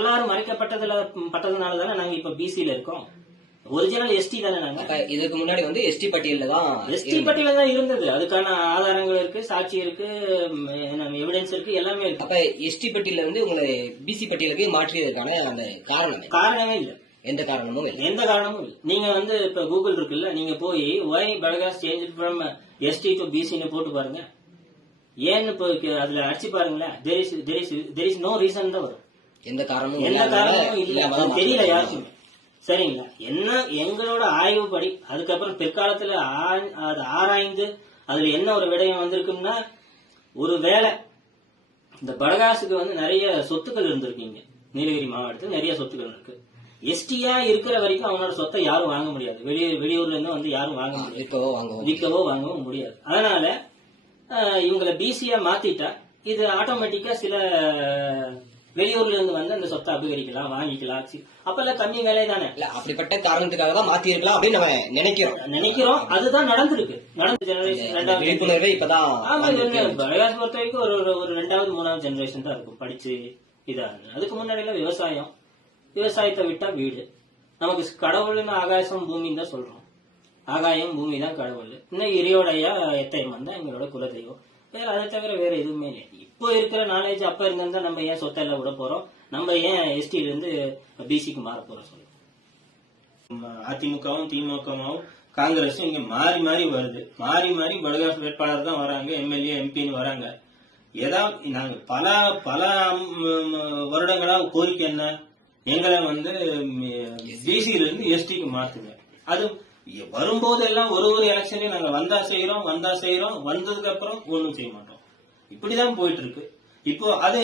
வரலாறு மறைக்கப்பட்டதுனால தானே நாங்க இப்ப பிசில இருக்கோம். ஒரிஜினல் எஸ்டி தானே நாங்க. இதுக்கு முன்னாடி வந்து எஸ்டி பட்டியல்ல தான் இருந்தது. அதுக்கான ஆதாரங்கள் இருக்கு, சாட்சி இருக்கு, எவிடன்ஸ் இருக்கு, எல்லாமே இருக்கு. அப்ப எஸ்டி பட்டியல வந்து உங்களை பிசி பட்டியலுக்கு மாற்றியதற்கான அந்த காரணமே இல்ல. எந்த காரணமும் இல்லை. நீங்க வந்து இப்ப கூகுள் இருக்குல்ல, நீங்க போய் why Badagas changed from ST to BC ன்னு போட்டு பாருங்க. ஏன்னு அதுல அடிச்சு பாருங்களேன். there is no reason தான் வரும். எந்த காரணமும் இல்ல, தெரியல யாருக்குமே. சரிங்களா? என்ன எங்களோட ஆய்வுப்படி அதுக்கப்புறம் பிற்காலத்துல அது ஆராய்ந்து அதுல என்ன ஒரு விடயம் வந்திருக்குன்னா, ஒரு வேளை இந்த படகாசுக்கு வந்து நிறைய சொத்துக்கள் இருந்திருக்கீங்க. நீலகிரி மாவட்டத்தில் நிறைய சொத்துக்கள் இருக்கு. எஸ்டியா இருக்கிற வரைக்கும் அவனோட சொத்தை யாரும் வாங்க முடியாது. வெளியூர்ல இருந்து வந்து யாரும் வாங்க முடியாது, விற்கவோ வாங்கவும் முடியாது. அதனால இவங்களை பிசியா மாத்திட்டா இது ஆட்டோமேட்டிக்கா சில வெளியூர்ல இருந்து வந்து அந்த சொத்தை அபகரிக்கலாம், வாங்கிக்கலாம். அப்பெல்லாம் கம்மி விலை தானே. அப்படிப்பட்ட காரணத்துக்காக தான் மாத்தி இருக்கலாம் அப்படின்னு நம்ம நினைக்கிறோம். அதுதான் நடந்திருக்கு. விழிப்புணர்வே இப்பதான். ஆமா, படகாஸ் பொறுத்த வரைக்கும் ஒரு 2வது 3வது ஜெனரேஷன் தான் இருக்கும் படிச்சு இதாங்க. அதுக்கு முன்னாடி எல்லாம் விவசாயத்தை விட்டா வீடு. நமக்கு கடவுள்னு ஆகாசம் பூமின்னு தான் சொல்றோம். ஆகாயம் பூமி தான் கடவுள். இன்னும் இறையோடையா எத்தையம்மன் தான் எங்களோட குலதெய்வம். வேற அதை தவிர வேற எதுவுமே இல்லை. இப்போ இருக்கிற நாலேஜ் அப்ப இருந்தா நம்ம ஏன் சொத்தெல்லாம் விட போறோம்? நம்ம ஏன் எஸ்டில இருந்து பிசிக்கு மாற போறோம் சொல்லுங்க. அதிமுகவும் திமுகவும் காங்கிரஸும் இங்க மாறி வருது. மாறி படகாஸ் வேட்பாளர் தான் வராங்க, எம்எல்ஏ எம்பின்னு வராங்க. ஏதாவது நாங்க பல வருடங்களா கோரிக்கை என்ன, எங்களை வந்து பிசில இருந்து எஸ்டிக்கு மாத்துங்க. அது வரும்போதெல்லாம் ஒரு எலெக்ஷன்லயும் நாங்க வந்தா செய்யறோம், வந்ததுக்கு அப்புறம் ஒண்ணும் செய்ய மாட்டோம். இப்படிதான் போயிட்டு இருக்கு. இப்போ அது